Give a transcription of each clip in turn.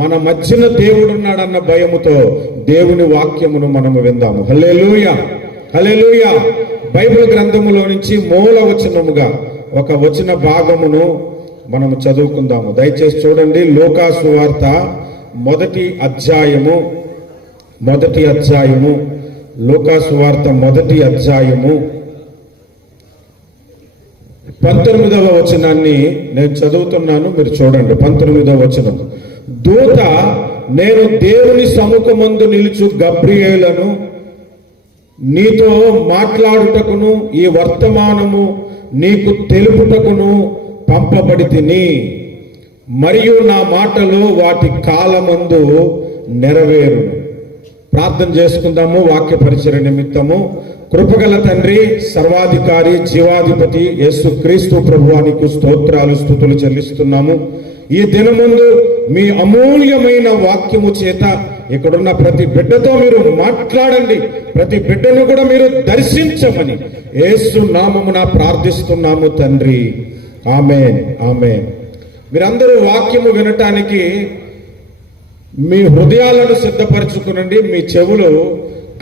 మన మధ్యన దేవుడున్నాడన్న భయముతో దేవుని వాక్యమును మనము విందాము. హల్లెలూయా, హల్లెలూయా. బైబిల్ గ్రంథములో నుంచి మూల వచనముగా ఒక వచన భాగమును మనము చదువుకుందాము. దయచేసి చూడండి. లూకా సువార్త మొదటి అధ్యాయము లూకా సువార్త మొదటి అధ్యాయము 19వ వచనాన్ని నేను చదువుతున్నాను, మీరు చూడండి. 19వ వచనం. దూత, నేను దేవుని సముఖమందు నిలుచు గబ్రియేలును నీతో మాట్లాడుటకును ఈ వర్తమానము నీకు తెలుపుటకును పంపబడి తిని, మరియు నా మాటలు వాటి కాలమందు నెరవేరు. ప్రార్థన చేసుకుందాము. వాక్య పరిచయ నిమిత్తము. కృపగల తండ్రి, సర్వాధికారి, జీవాధిపతి యేసు క్రీస్తు ప్రభువానికి స్తోత్రాలు స్తుతులు చెల్లిస్తున్నాము. ఈ దినముందు మీ అమూల్యమైన వాక్యము చేత ఇక్కడున్న ప్రతి బిడ్డతో మీరు మాట్లాడండి. ప్రతి బిడ్డను కూడా మీరు దర్శించమని యేసు నామమున ప్రార్థిస్తున్నాము తండ్రి. ఆమేన్, ఆమేన్. మీరందరూ వాక్యము వినటానికి మీ హృదయాలను సిద్ధపరచుకునండి. మీ చెవులు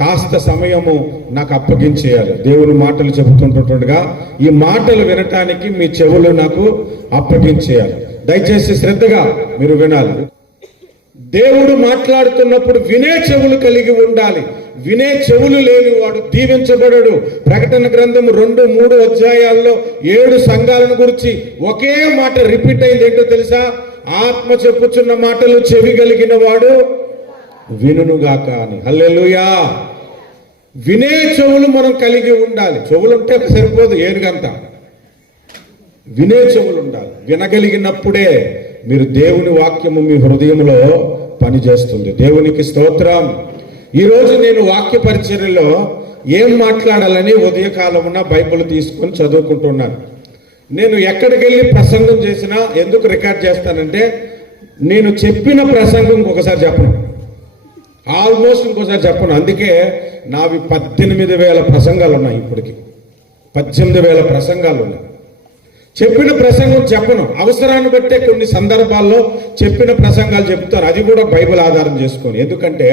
కాస్త సమయము నాకు అప్పగించేయాలి. దేవుని మాటలు చెబుతుంటుండగా ఈ మాటలు వినటానికి మీ చెవులు నాకు అప్పగించేయాలి. దయచేసి శ్రద్ధగా మీరు వినాలి. దేవుడు మాట్లాడుతున్నప్పుడు వినే చెవులు కలిగి ఉండాలి. వినే చెవులు లేనివాడు దీవించబడడు. ప్రకటన గ్రంథం 2-3 అధ్యాయాల్లో 7 సంఘాలను గురించి ఒకే మాట రిపీట్ అయింది. ఏంటో తెలుసా? ఆత్మ చెప్పుచున్న మాటలు చెవి కలిగిన వాడు వినుగాక అని. హల్లెలూయా. వినే చెవులు మనం కలిగి ఉండాలి. చెవులుంటే సరిపోదు, ఏనుగంతా వినే చెవులు ఉండాలి. వినగలిగినప్పుడే మీరు దేవుని వాక్యము మీ హృదయంలో పనిచేస్తుంది. దేవునికి స్తోత్రం. ఈరోజు నేను వాక్య పరిచర్యలో ఏం మాట్లాడాలని ఉదయకాలమున బైబిల్ తీసుకొని చదువుకుంటున్నాను. నేను ఎక్కడికి వెళ్ళి ప్రసంగం చేసినా ఎందుకు రికార్డ్ చేస్తానంటే, నేను చెప్పిన ప్రసంగం ఇంకొకసారి చెప్పను, ఆల్మోస్ట్ ఇంకోసారి చెప్పను. అందుకే నావి 18,000 ప్రసంగాలు ఉన్నాయి. ఇప్పటికి 18,000 ప్రసంగాలు ఉన్నాయి. చెప్పిన ప్రసంగం చెప్పను. అవసరాన్ని బట్టే కొన్ని సందర్భాల్లో చెప్పిన ప్రసంగాలు చెప్తాను. అది కూడా బైబిల్ ఆధారం చేసుకొని. ఎందుకంటే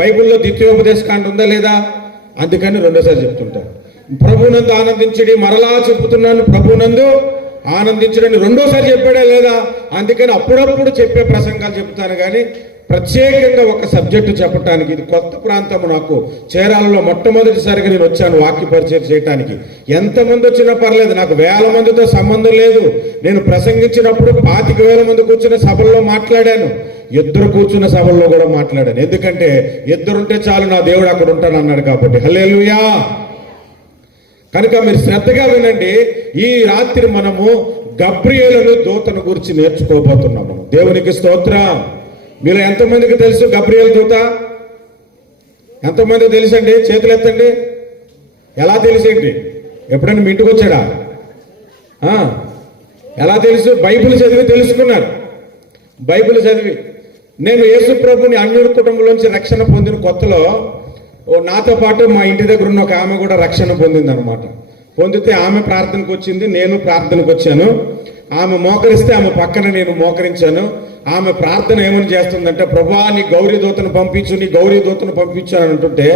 బైబిల్లో ద్వితీయోపదేశకాండ ఉందా లేదా, అందుకని రెండోసారి చెప్తుంటాను. ప్రభునందు ఆనందించడి, మరలా చెబుతున్నాను ప్రభునందు ఆనందించడని రెండోసారి చెప్పాడే లేదా, అందుకని అప్పుడప్పుడు చెప్పే ప్రసంగాలు చెప్తాను. కానీ ప్రత్యేకంగా ఒక సబ్జెక్టు చెప్పడానికి, ఇది కొత్త ప్రాంతం నాకు. చీరాలలో మొట్టమొదటిసారిగా నేను వచ్చాను వాక్య పరిచయం చేయడానికి. ఎంతమంది వచ్చినా పర్లేదు, నాకు 1000 మందితో సంబంధం లేదు. నేను ప్రసంగించినప్పుడు 25,000 మంది కూర్చున్న సభల్లో మాట్లాడాను, ఇద్దరు కూర్చున్న సభల్లో కూడా మాట్లాడాను. ఎందుకంటే ఇద్దరుంటే చాలు, నా దేవుడు అక్కడ ఉంటాను అన్నాడు కాబట్టి. హల్లెలూయా. కనుక మీరు శ్రద్ధగా వినండి. ఈ రాత్రి మనము గబ్రియేలు దూతను గురించి నేర్చుకోబోతున్నాము. దేవునికి స్తోత్రం. మీరు ఎంతమందికి తెలుసు గబ్రియేలు దూత? ఎంతమంది తెలుసండి? చేతులు ఎత్తండి. ఎలా తెలిసేంటి? ఎప్పుడైనా మీ ఇంటికి వచ్చాడా? ఎలా తెలుసు? బైబిల్ చదివి తెలుసుకున్నారు. బైబిల్ చదివి. నేను యేసు ప్రభుని అన్యుడి కుటుంబంలోంచి రక్షణ పొందిన కొత్తలో నాతో పాటు మా ఇంటి దగ్గర ఉన్న ఒక ఆమె కూడా రక్షణ పొందింది అనమాట. పొందితే ఆమె ప్రార్థనకు వచ్చింది, నేను ప్రార్థనకు వచ్చాను. ఆమె మోకరిస్తే ఆమె పక్కన నేను మోకరించాను. ఆమె ప్రార్థన ఏమని చేస్తుందంటే, ప్రభువా నీ గౌరీ దూతను పంపించు, నీ గౌరీ దూతను పంపించు అని అంటుంటే,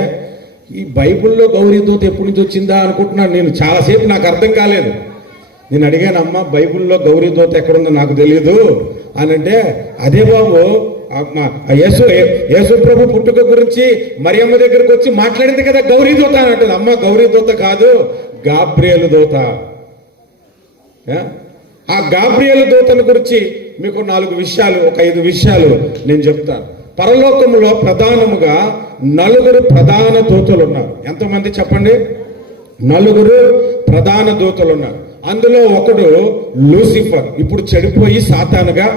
ఈ బైబిల్లో గౌరీ దూత ఎప్పటి నుంచి వచ్చిందా అనుకుంటున్నాను నేను. చాలాసేపు నాకు అర్థం కాలేదు. నేను అడిగాను, అమ్మ బైబిల్లో గౌరీ దూత ఎక్కడుందో నాకు తెలియదు అని అంటే, అదే బాబు యేసు ప్రభు పుట్టుక గురించి మరియమ్మ దగ్గరకు వచ్చి మాట్లాడింది కదా గౌరీ దూత అని అంటుంది. అమ్మ గౌరీ దూత కాదు, గాబ్రియేలు దూత. ఆ గాబ్రియేలు దూతను గురించి మీకు 4 విషయాలు, ఒక 5 విషయాలు నేను చెప్తాను. పరలోకములో ప్రధానముగా 4 ప్రధాన దూతలు ఉన్నారు. ఎంతమంది చెప్పండి? 4 ప్రధాన దూతలు ఉన్నారు. అందులో ఒకడు లూసిఫర్, ఇప్పుడు చెడిపోయి సాతానుగా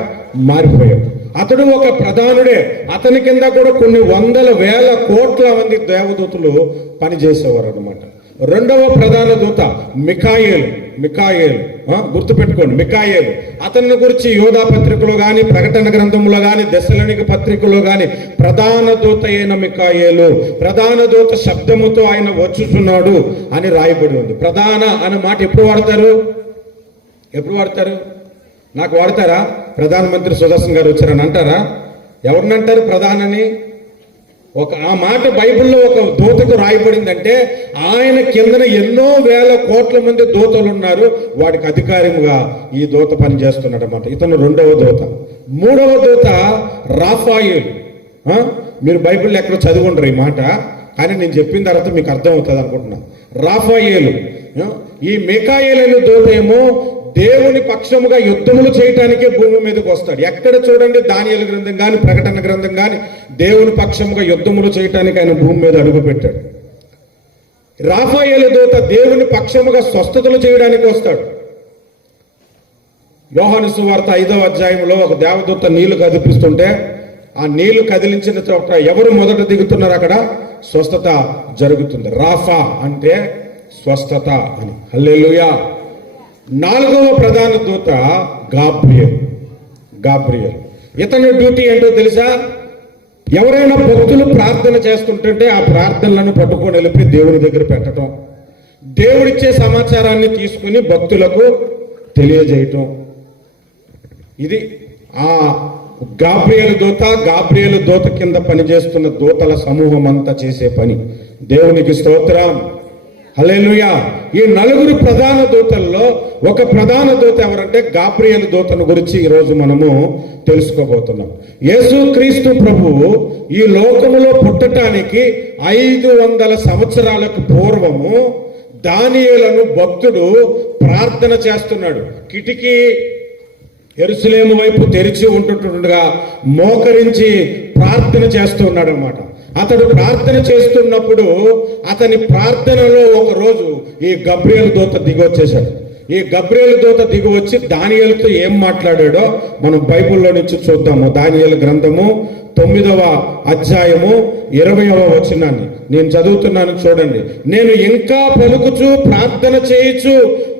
మారిపోయాడు. అతడు ఒక ప్రధానుడే. అతని కింద కూడా కొన్ని 100,000 కోట్ల మంది దేవదూతలు పనిచేసేవారు అనమాట. రెండవ ప్రధాన దూత మిఖాయేలు. గుర్తుపెట్టుకోండి, మిఖాయేలు. అతన్ని గురించి యోధా పత్రికలో కానీ, ప్రకటన గ్రంథంలో కానీ, దశలోనిక పత్రికలో కానీ ప్రధాన దూత అయిన మిఖాయేలు, ప్రధాన దూత శబ్దముతో ఆయన వచ్చుచున్నాడు అని రాయబడి ఉంది. ప్రధాన అనే మాట ఎప్పుడు వాడతారు? నాకు వాడతారా? ప్రధానమంత్రి సుదర్శన్ గారు వచ్చారని అంటారా? ఎవరిని అంటారు ప్రధానని? ఆ మాట బైబిల్లో ఒక దూతకు రాయబడిందంటే ఆయన కిందన ఎన్నో వేల కోట్ల మంది దూతలు ఉన్నారు, వాడికి అధికారిగా ఈ దూత పనిచేస్తున్నాడు అన్నమాట. ఇతను రెండవ దూత. మూడవ దూత రాఫాయేలు. మీరు బైబిల్లో ఎక్కడో చదివి ఉండరు ఈ మాట, కానీ నేను చెప్పిన తర్వాత మీకు అర్థం అవుతుంది అనుకుంటున్నా. రాఫాయేలు. ఈ మిఖాయేలు అనే దూత ఏమో దేవుని పక్షముగా యుద్ధములు చేయటానికే భూమి మీదకి వస్తాడు. ఎక్కడ చూడండి దానియేలు గ్రంథం కానీ ప్రకటన గ్రంథం కానీ దేవుని పక్షముగా యుద్ధములు చేయటానికి ఆయన భూమి మీద అడుగు పెట్టాడు. రాఫాయేలు దూత దేవుని పక్షముగా స్వస్థతలు చేయడానికి వస్తాడు. యోహాను సువార్త 5వ అధ్యాయంలో ఒక దేవదూత నీళ్లు కదిపిస్తుంటే ఆ నీళ్లు కదిలించిన చోట ఎవరు మొదట దిగుతున్నారు అక్కడ స్వస్థత జరుగుతుంది. రాఫా అంటే స్వస్థత అని. హల్లెలూయా. 4వ ప్రధాన దూత గాబ్రియల్. ఇతని డ్యూటీ ఏంటో తెలుసా? ఎవరైనా భక్తులు ప్రార్థన చేస్తుంటే ఆ ప్రార్థనలను పట్టుకొని వెళ్ళి దేవుని దగ్గర పెట్టడం, దేవుడిచ్చే సమాచారాన్ని తీసుకుని భక్తులకు తెలియజేయటం. ఇది ఆ గాబ్రియలు దూత కింద పనిచేస్తున్న దూతల సమూహం అంతా చేసే పని. దేవునికి స్తోత్రం. హల్లెలూయా. ఈ 4 ప్రధాన దూతల్లో ఒక ప్రధాన దూత ఎవరంటే గాబ్రియలు దూతను గురించి ఈరోజు మనము తెలుసుకోబోతున్నాం. యేసుక్రీస్తు ప్రభువు ఈ లోకములో పుట్టడానికి 500 సంవత్సరాలకు పూర్వము దానియేలును భక్తుడు ప్రార్థన చేస్తున్నాడు. కిటికీ యెరూషలేము వైపు తెరిచి ఉంటుండగా మోకరించి ప్రార్థన చేస్తూ ఉన్నాడు అన్నమాట. అతడు ప్రార్థన చేస్తున్నప్పుడు అతని ప్రార్థనలో ఒక రోజు ఈ గబ్రియలు దూత దిగి వచ్చేశాడు. ఈ గబ్రియలు దూత దిగి వచ్చి దానియేలుతో ఏం మాట్లాడాడో మనం బైబిల్లో నుంచి చూద్దాము. దానియేలు గ్రంథము 9వ అధ్యాయము 20వ వచనాన్ని నేను చదువుతున్నాను, చూడండి. నేను ఇంకా పలుకుచు ప్రార్థన చేయుచు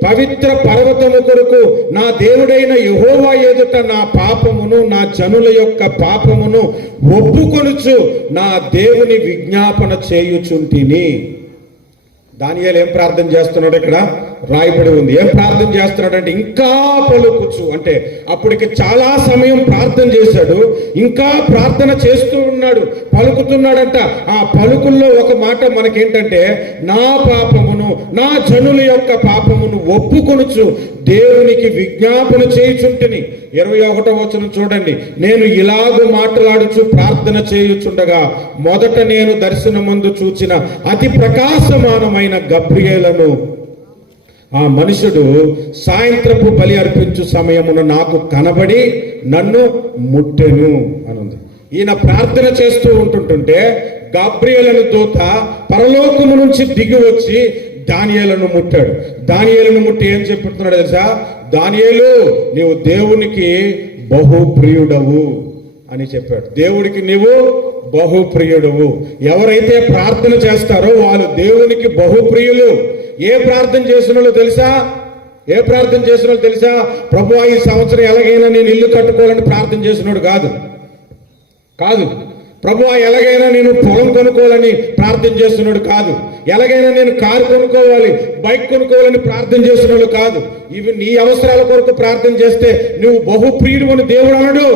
పవిత్ర పర్వతము కొరకు నా దేవుడైన యెహోవా ఎదుట నా పాపమును నా జనుల యొక్క పాపమును ఒప్పుకొనుచు నా దేవుని విజ్ఞాపన చేయుచుంటిని. దానియేలు ఏం ప్రార్థన చేస్తున్నాడు? ఇక్కడ రాయబడి ఉంది. ఏం ప్రార్థన చేస్తున్నాడు అంటే ఇంకా పలుకుచు, అంటే అప్పటికి చాలా సమయం ప్రార్థన చేశాడు, ఇంకా ప్రార్థన చేస్తూ ఉన్నాడు, పలుకుతున్నాడంట. ఆ పలుకుల్లో ఒక మాట మనకేంటంటే నా పాపమును నా జనుల యొక్క పాపమును ఒప్పుకొనుచు దేవునికి విజ్ఞాపన చేయుచుంటిని. 21వ వచనం చూడండి. నేను ఇలాగూ మాట్లాడుచు ప్రార్థన చేయుచుండగా మొదట నేను దర్శనమందు చూచిన అతి ప్రకాశమానమైన గబ్రియేలును ఆ మనుషుడు సాయంత్రపు బలి అర్పించు సమయమున నాకు కనబడి నన్ను ముట్టెను అనుంది. ఈయన ప్రార్థన చేస్తూ ఉంటుంటే గబ్రియేలు దూత పరలోకము నుంచి దిగి వచ్చి దానియేలును ముట్టాడు. దానియేలును ముట్టి ఏం చెప్తున్నాడు తెలుసా? దానియేలు, నీవు దేవునికి బహుప్రియుడవు అని చెప్పాడు. దేవుడికి నీవు బహుప్రియుడవు. ఎవరైతే ప్రార్థన చేస్తారో వాళ్ళు దేవునికి బహుప్రియులు. ఏ ప్రార్థన చేసిన వాళ్ళు తెలుసా? ప్రభువా ఈ సంవత్సరం ఎలాగైనా నేను ఇల్లు కట్టుకోవాలని ప్రార్థన చేసినోడు కాదు. ప్రభువా ఎలాగైనా నేను పొలం కొనుక్కోవాలని ప్రార్థన చేస్తున్నాడు కాదు. ఎలాగైనా నేను కారు కొనుక్కోవాలి, బైక్ కొనుక్కోవాలని ప్రార్థన చేస్తున్నాడు కాదు. ఇవి నీ అవసరాల కొరకు ప్రార్థన చేస్తే నువ్వు బహుప్రియుడు అని దేవుడు అనడు.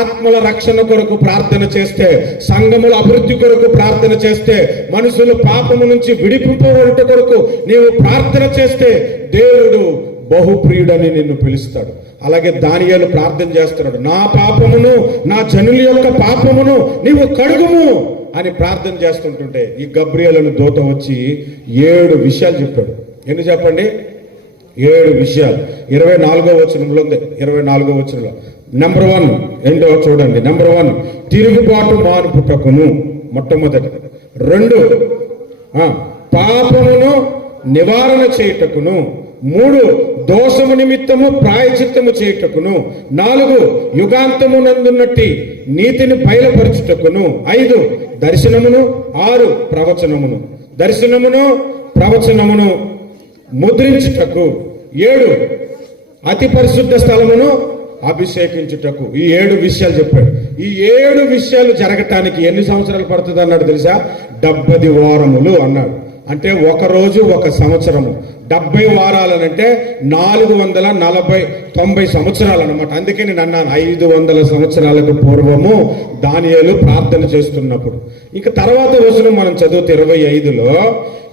ఆత్మల రక్షణ కొరకు ప్రార్థన చేస్తే, సంఘముల అభివృద్ధి కొరకు ప్రార్థన చేస్తే, మనుషులు పాపము నుంచి విడిపింపబడుట కొరకు నీవు ప్రార్థన చేస్తే దేవుడు బహుప్రియుడని నిన్ను పిలుస్తాడు. అలాగే దానియేలు ప్రార్థన చేస్తున్నాడు, నా పాపమును నా జనుల యొక్క పాపమును నీవు కడుగుము అని ప్రార్థన చేస్తుంటుంటే ఈ గబ్రియేలు దూత వచ్చి 7 విషయాలు చెప్పాడు. ఎన్ని చెప్పండి? 7 విషయాలు. 24వ వచనంలో ఉంది. 24వ వచనంలో నెంబర్ 1 ఏంటో చూడండి. నెంబర్ 1 తిరుగుబాటు మానుపుటకును మొట్టమొదటి. 2 పాపమును నివారణ చేయుటకును. 3 దోషము నిమిత్తము ప్రాయచిత్తము చేయుటకును. 4 యుగాంతము నందున్నట్టి నీతిని బయలుపరచుటకును. 5 దర్శనమును. 6 ప్రవచనమును ముద్రించుటకు. 7 అతి పరిశుద్ధ స్థలమును అభిషేకించుటకు. ఈ 7 విషయాలు చెప్పాడు. ఈ 7 విషయాలు జరగటానికి ఎన్ని సంవత్సరాలు పడుతుంది అన్నాడు తెలుసా? 70 వారములు అన్నాడు. అంటే ఒక రోజు ఒక సంవత్సరము. 70 వారాలనంటే 490 సంవత్సరాలు అనమాట. అందుకే నేను అన్నాను 500 సంవత్సరాలకు పూర్వము దానియేలు ప్రార్థన చేస్తున్నప్పుడు. ఇక తర్వాత వచనం మనం చదివితే 25లో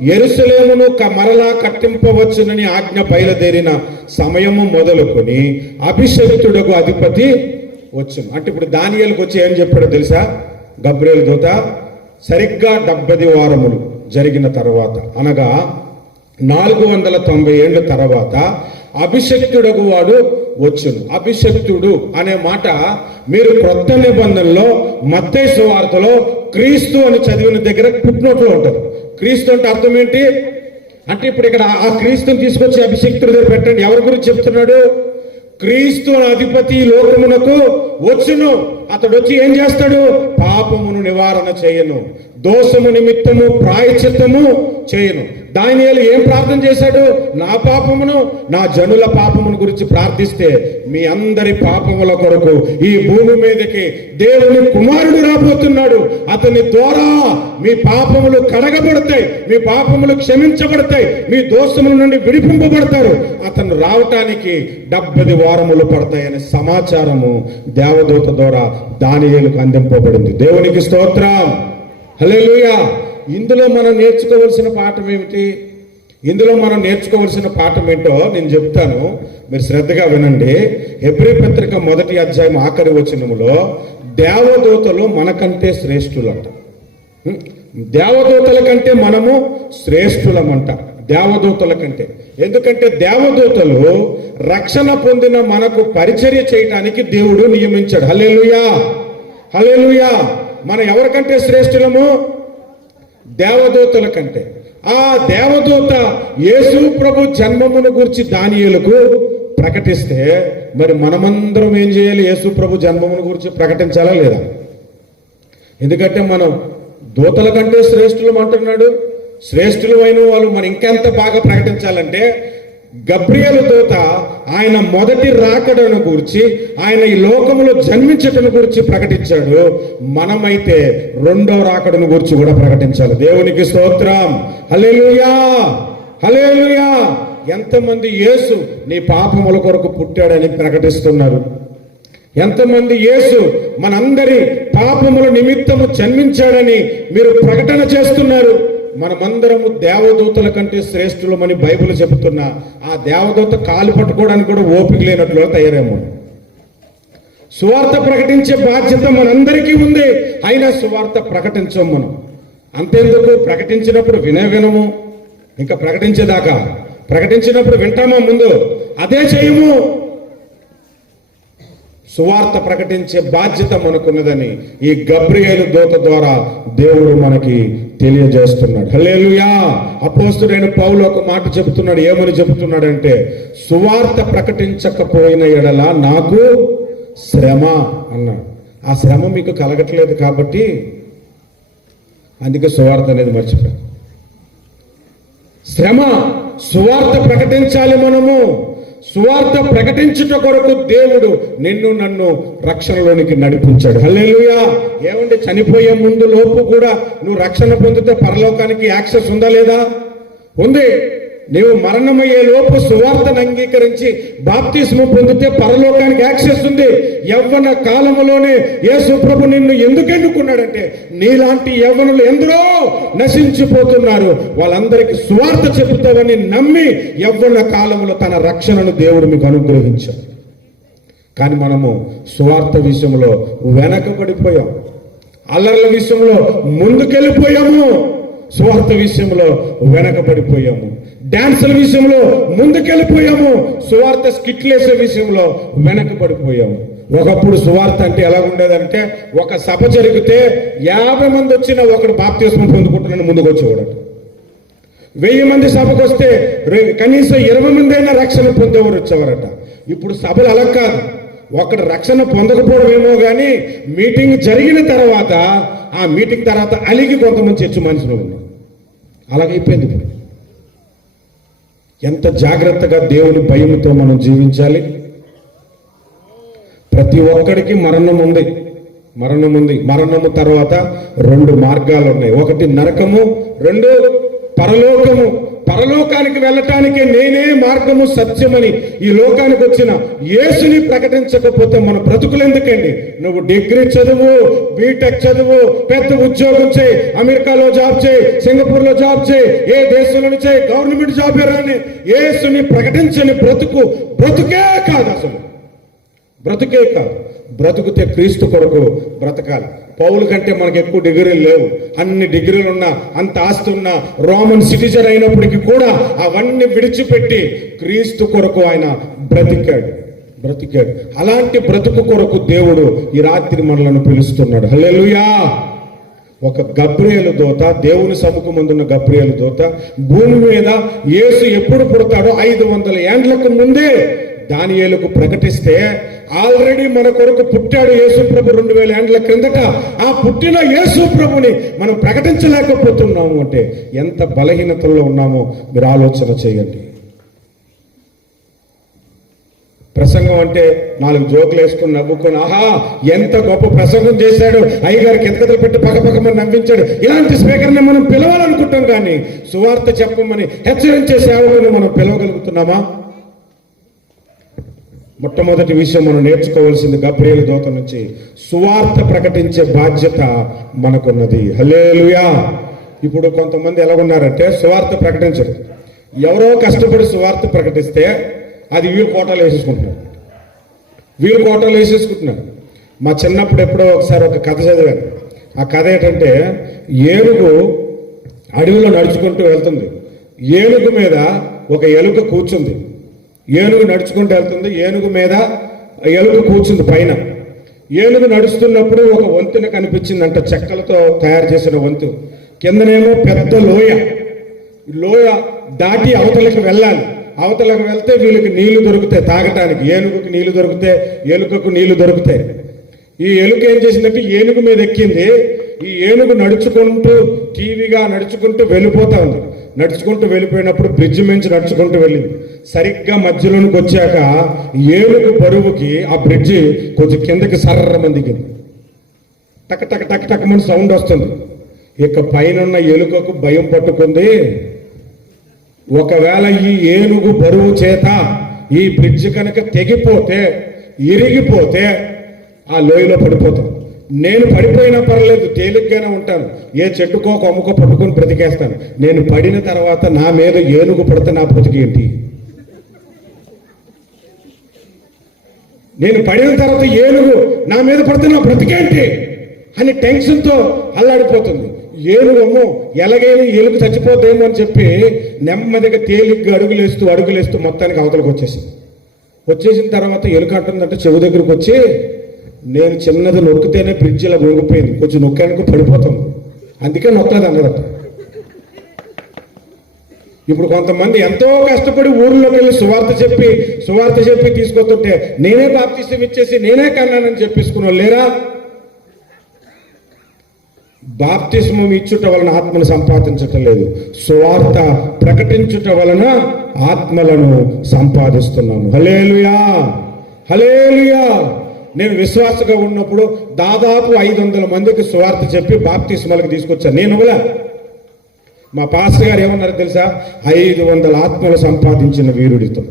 యెరూషలేమును మరలా కట్టింపవచ్చునని ఆజ్ఞ బయలుదేరిన సమయము మొదలుకొని అభిషేక్తుడకు అధిపతి వచ్చును. అంటే ఇప్పుడు దానియేలుకు వచ్చి ఏం చెప్పాడో తెలుసా? గబ్రియేలు దూత సరిగ్గా 70 వారములు జరిగిన తర్వాత, అనగా 490 ఏళ్ల తర్వాత అభిషక్తుడగు వాడు వచ్చును. అభిషక్తుడు అనే మాట మీరు క్రొత్త నిబంధనలో మత్తయి సువార్తలో క్రీస్తు అని చదివిన దగ్గర ఫుట్నోట్లో ఉంటుంది. క్రీస్తు అంటే అర్థం ఏంటి అంటే, ఇప్పుడు ఇక్కడ ఆ క్రీస్తుని తీసుకొచ్చి అభిషక్తుడి దగ్గర పెట్టండి. ఎవరి గురించి చెప్తున్నాడు? క్రీస్తు అధిపతి లోకమునకు వచ్చును. అతడు వచ్చి ఏం చేస్తాడు? పాపమును నివారణ చేయను, దోషము నిమిత్తము ప్రాయశ్చిత్తము చేయను. దానియేలు ఏం ప్రార్థన చేశాడు? నా పాపమును, నా జనుల పాపమును గురించి ప్రార్థిస్తే మీ అందరి పాపముల కొరకు ఈ భూమి మీదకి దేవుని కుమారుడు రాబోతున్నాడు. అతని ద్వారా మీ పాపములు కడగబడతాయి, మీ పాపములు క్షమించబడతాయి, మీ దోషముల నుండి విడిపింపబడతారు. అతను రావటానికి 70 వారములు పడతాయనే సమాచారము దేవదూత ద్వారా దానియేలుకు అందింపబడింది. దేవునికి స్తోత్రం, హల్లెలూయా. ఇందులో మనం నేర్చుకోవలసిన పాఠం ఏమిటి? ఇందులో మనం నేర్చుకోవలసిన పాఠం ఏంటో నేను చెప్తాను, మీరు శ్రద్ధగా వినండి. హెబ్రీ పత్రిక 1వ అధ్యాయం ఆఖరి వచనములో దేవదూతలు మనకంటే శ్రేష్ఠులంట. దేవదూతల కంటే మనము శ్రేష్ఠులమంట, దేవదూతల కంటే. ఎందుకంటే దేవదూతలు రక్షణ పొందిన మనకు పరిచర్య చేయటానికి దేవుడు నియమించాడు. హల్లెలూయా, హల్లెలూయా. మనం ఎవరికంటే శ్రేష్ఠులము? దేవదూతల కంటే. ఆ దేవదూత యేసు ప్రభు జన్మమును గురించి దానియేలుకు ప్రకటిస్తే మరి మనమందరం ఏం చేయాలి? యేసు ప్రభు జన్మమును గురించి ప్రకటించాలా లేదా? ఎందుకంటే మనం దూతల కంటే శ్రేష్ఠులం అంటున్నాడు. శ్రేష్ఠులు అయిన వాళ్ళు మనం ఇంకెంత బాగా ప్రకటించాలంటే, గబ్రియేలు దూత ఆయన మొదటి రాకడను గురించి, ఆయన ఈ లోకములో జన్మించటను గురించి ప్రకటించాడు. మనమైతే రెండో రాకడను గురించి కూడా ప్రకటించాలి. దేవునికి స్తోత్రం, హల్లెలూయా, హల్లెలూయా. ఎంతమంది యేసు నీ పాపముల కొరకు పుట్టాడని ప్రకటిస్తున్నారు? ఎంతమంది యేసు మనందరి పాపముల నిమిత్తము జన్మించాడని మీరు ప్రకటన చేస్తున్నారు? మనమందరము దేవదూతల కంటే శ్రేష్ఠులమని బైబిల్ చెబుతున్నా ఆ దేవదూత కాలు పట్టుకోవడానికి కూడా ఓపిక లేనట్లు తయారేమో. సువార్త ప్రకటించే బాధ్యత మనందరికీ ఉంది, అయినా సువార్త ప్రకటించం మనం. అంతేందుకు, ప్రకటించినప్పుడు వినము, ఇంకా ప్రకటించేదాకా. ప్రకటించినప్పుడు వింటామా? ముందు అదే చేయము. సువార్త ప్రకటించే బాధ్యత మనకున్నదని ఈ గబ్రియేలు దూత ద్వారా దేవుడు మనకి తెలియజేస్తున్నాడు. హల్లెలూయా. అపోస్తలుడైన పౌలు ఒక మాట చెబుతున్నాడు. ఏమని చెబుతున్నాడంటే, సువార్త ప్రకటించకపోయిన ఎడల నాకు శ్రమ అన్నాడు. ఆ శ్రమ మీకు కలగట్లేదు కాబట్టి అందుకే సువార్త అనేది మర్చిపోయాం. శ్రమ, సువార్త ప్రకటించాలి మనము. సువార్త ప్రకటించుట కొరకు దేవుడు నిన్ను నన్ను రక్షణలోనికి నడిపించాడు. హల్లెలూయా. ఏమంటే, చనిపోయే ముందు లోపు కూడా నువ్వు రక్షణ పొందితే పరలోకానికి యాక్సెస్ ఉందా లేదా? ఉంది. నీవు మరణమయ్యే లోపు సువార్తను అంగీకరించి బాప్తిస్ము పొందితే పరలోకానికి యాక్సెస్ ఉంది. యవ్వన కాలములోనే యేసు ప్రభు నిన్ను ఎందుకు ఎన్నుకున్నాడంటే, నీలాంటి యవ్వనులు ఎందరో నశించిపోతున్నారు, వాళ్ళందరికీ సువార్త చెబుతావని నమ్మి యవ్వన కాలములో తన రక్షణను దేవుడు మీకు అనుగ్రహించాడు. కానీ మనము సువార్త విషయంలో వెనకబడిపోయాం, అల్లర్ల విషయంలో ముందుకెళ్ళిపోయాము, సువార్త విషయంలో వెనకబడిపోయాము, డాన్సుల విషయంలో ముందుకెళ్ళిపోయాము, సువార్త స్కిట్లేసే విషయంలో వెనకబడిపోయాము. ఒకప్పుడు సువార్త అంటే ఎలా ఉండేదంటే, ఒక సభ జరిగితే 50 మంది వచ్చినా ఒకడు బాప్తిస్మం పొందుకుంటున్నాను ముందుకు వచ్చేవాడు. 1000 మంది సభకు వస్తే కనీసం 20 మంది అయినా రక్షణ పొందేవారు వచ్చేవారట. ఇప్పుడు సభలు అలా కాదు. ఒకడు రక్షణ పొందకపోవడం ఏమో కానీ మీటింగ్ జరిగిన తర్వాత, ఆ మీటింగ్ తర్వాత అలిగి కొంతమంది చర్చ మనుషులు ఉన్నారు. అలాగైపోయింది. ఇప్పుడు ఎంత జాగ్రత్తగా దేవుని భయంతో మనం జీవించాలి. ప్రతి ఒక్కడికి మరణం ఉంది, మరణం ఉంది. మరణము తర్వాత 2 మార్గాలు ఉన్నాయి. ఒకటి నరకము, 2 పరలోకానికి వెళ్ళటానికి నేనే మార్గము సత్యమని ఈ లోకానికి వచ్చిన యేసుని ప్రకటించకపోతే మన బ్రతుకులు ఎందుకండి? నువ్వు డిగ్రీ చదువు, బీటెక్ చదువు, పెద్ద ఉద్యోగం చేయి, అమెరికాలో జాబ్ చేయి, సింగపూర్లో జాబ్ చేయి, ఏ దేశంలో చేయి, గవర్నమెంట్ జాబ్ రాని యేసుని ప్రకటించని బ్రతుకే కాదు. అసలు బ్రతుకే కాదు. బ్రతుకుతే క్రీస్తు కొరకు బ్రతకాలి. పౌలు కంటే మనకు ఎక్కువ డిగ్రీలు లేవు, అన్ని డిగ్రీలు ఉన్నా, అంత ఆస్తి ఉన్నా, రోమన్ సిటిజన్ అయినప్పటికీ కూడా అవన్నీ విడిచిపెట్టి క్రీస్తు కొరకు ఆయన బ్రతికాడు. అలాంటి బ్రతుకు కొరకు దేవుడు ఈ రాత్రి మనలను పిలుస్తున్నాడు. హల్లెలూయా. ఒక గబ్రియేలు దూత, దేవుని సముఖమందున్న గబ్రియేలు దూత భూమి మీద యేసు ఎప్పుడు పుడతాడో 500 ఏండ్లకు ముందే దానియేలుకు ప్రకటిస్తే, ఆల్రెడీ మన కొరకు పుట్టాడు యేసు ప్రభు 2000 ఏండ్ల క్రిందట. ఆ పుట్టిన యేసు ప్రభుని మనం ప్రకటించలేకపోతున్నాము అంటే ఎంత బలహీనతల్లో ఉన్నామో మీరు ఆలోచన చేయండి. ప్రసంగం అంటే 4 జోకులు వేసుకుని నవ్వుకుని, ఆహా ఎంత గొప్ప ప్రసంగం చేశాడు, అయ్యగారికి కితకితలు పెట్టి పక్కపక్కమని నవ్వించాడు, ఇలాంటి స్పీకర్ని మనం పిలవాలనుకుంటాం. కానీ సువార్త చెప్పమని హెచ్చరించే సేవకుని మనం పిలవగలుగుతున్నామా? మొట్టమొదటి విషయం మనం నేర్చుకోవాల్సింది గబ్రియేలు దూత నుంచి సువార్త ప్రకటించే బాధ్యత మనకున్నది. హల్లెలూయా. ఇప్పుడు కొంతమంది ఎలాగున్నారంటే సువార్త ప్రకటించరు. ఎవరో కష్టపడి సువార్త ప్రకటిస్తే అది వీళ్ళు కోటాలు వేసేసుకుంటున్నారు. మా చిన్నప్పుడు ఎప్పుడో ఒకసారి ఒక కథ చదివాను. ఆ కథ ఏంటంటే, ఏనుగు అడవిలో నడుచుకుంటూ వెళ్తుంది. ఏనుగు మీద ఒక ఎలుక కూర్చుంది. ఏనుగు నడుచుకుంటూ వెళ్తుంది, ఏనుగు మీద ఎలుక కూర్చుంది పైన. ఏనుగు నడుస్తున్నప్పుడు ఒక వంతెన కనిపించిందంట, చెక్కలతో తయారు చేసిన వంతెన. కిందనేమో పెద్ద లోయ దాటి అవతలకి వెళ్ళాలి. అవతలకు వెళ్తే వీళ్ళకి నీళ్లు దొరుకుతాయి తాగటానికి. ఏనుగుకి నీళ్లు దొరుకుతాయి, ఎలుకకు నీళ్లు దొరుకుతాయి. ఈ ఎలుక ఏం చేసిందంటే ఏనుగు మీద ఎక్కింది. ఈ ఏనుగు నడుచుకుంటూ టీవీగా నడుచుకుంటూ వెళ్ళిపోతా ఉంది. నడుచుకుంటూ వెళ్ళిపోయినప్పుడు బ్రిడ్జ్ మించి నడుచుకుంటూ వెళ్ళింది. సరిగ్గా మధ్యలోనికి వచ్చాక ఏనుగు బరువుకి ఆ బ్రిడ్జి కొంచెం కిందకి సర్రమని దిగింది. టక్ టక్ టక్ టక్ మన సౌండ్ వస్తుంది. ఇక పైన ఎలుకకు భయం పట్టుకుంది. ఒకవేళ ఈ ఏనుగు బరువు చేత ఈ బ్రిడ్జ్ కనుక తెగిపోతే, ఇరిగిపోతే ఆ లోయలో పడిపోతాం. నేను పడిపోయినా పర్లేదు, తేలిగ్గానే ఉంటాను, ఏ చెట్టుకో కొమ్మకో పట్టుకొని బ్రతికేస్తాను. నేను పడిన తర్వాత నా మీద ఏనుగు పడితే నా బ్రతికేంటి? నేను పడిన తర్వాత ఏనుగు నా మీద పడితే నా బ్రతికేంటి అని టెన్షన్తో అల్లాడిపోతుంది. ఏనుగమ్మో ఎలాగైనా ఎలుగు చచ్చిపోతామో అని చెప్పి నెమ్మదిగా తేలిగ్గా అడుగులేస్తూ మొత్తానికి అవతలకు వచ్చేసిన తర్వాత ఎలుక అంటుందంటే చెవు దగ్గరకు వచ్చి, నేను చిన్నది నొక్కితేనే బ్రిడ్జ్ ఇలా మునిగిపోయింది, కొంచెం నొక్కానికి పడిపోతాము, అందుకే నొక్కలేదు అన్నదట. ఇప్పుడు కొంతమంది ఎంతో కష్టపడి ఊర్లోకి వెళ్ళి సువార్త చెప్పి తీసుకొస్తుంటే నేనే బాప్తిసం ఇచ్చేసి నేనే కన్నానని చెప్పేసుకున్నావు లేరా? బాప్తిస్మం ఇచ్చుట వలన ఆత్మను సంపాదించటం లేదు, సువార్త ప్రకటించుట వలన ఆత్మలను సంపాదిస్తున్నాము. హల్లెలూయా, హల్లెలూయా. నేను విశ్వాసగా ఉన్నప్పుడు దాదాపు 500 మందికి సువార్త చెప్పి బాప్తిస్మాలకు తీసుకొచ్చాను. నేను మా పాస్టర్ గారు ఏమన్నారు తెలుసా? 500 ఆత్మలు సంపాదించిన వీరుడితో,